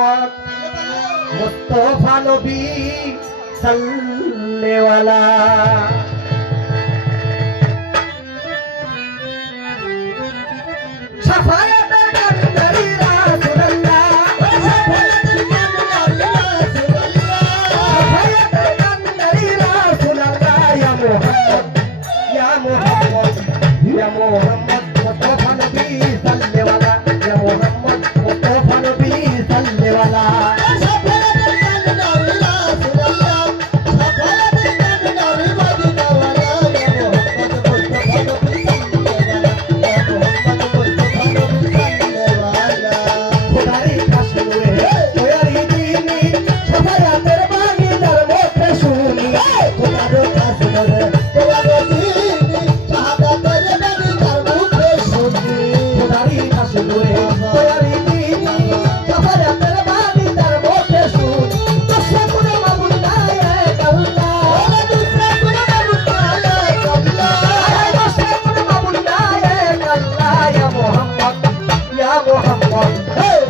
শপথ মুস্তফা নবী সাল্লেওয়ালা। সাফায়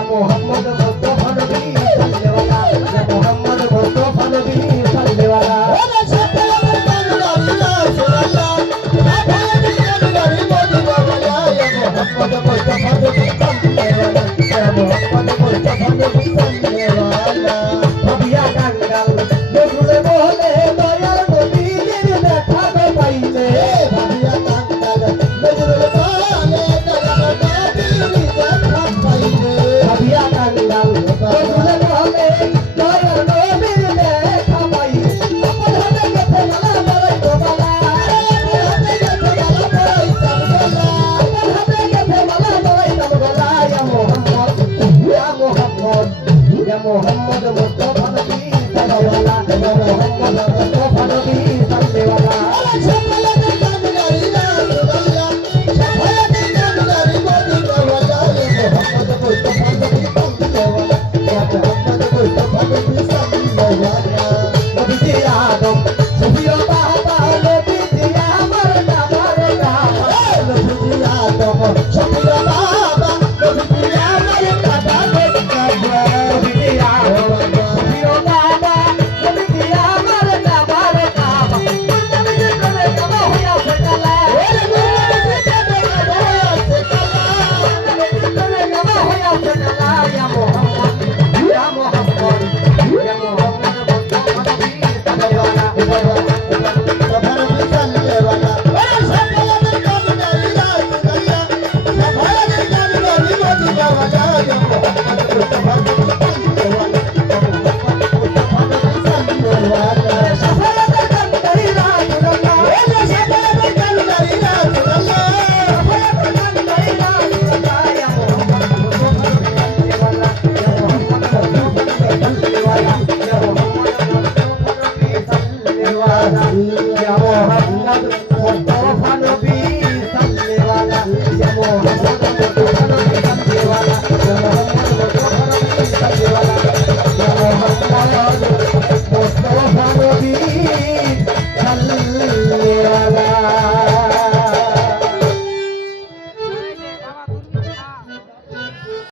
Mohammad Oh. Thank you. Allah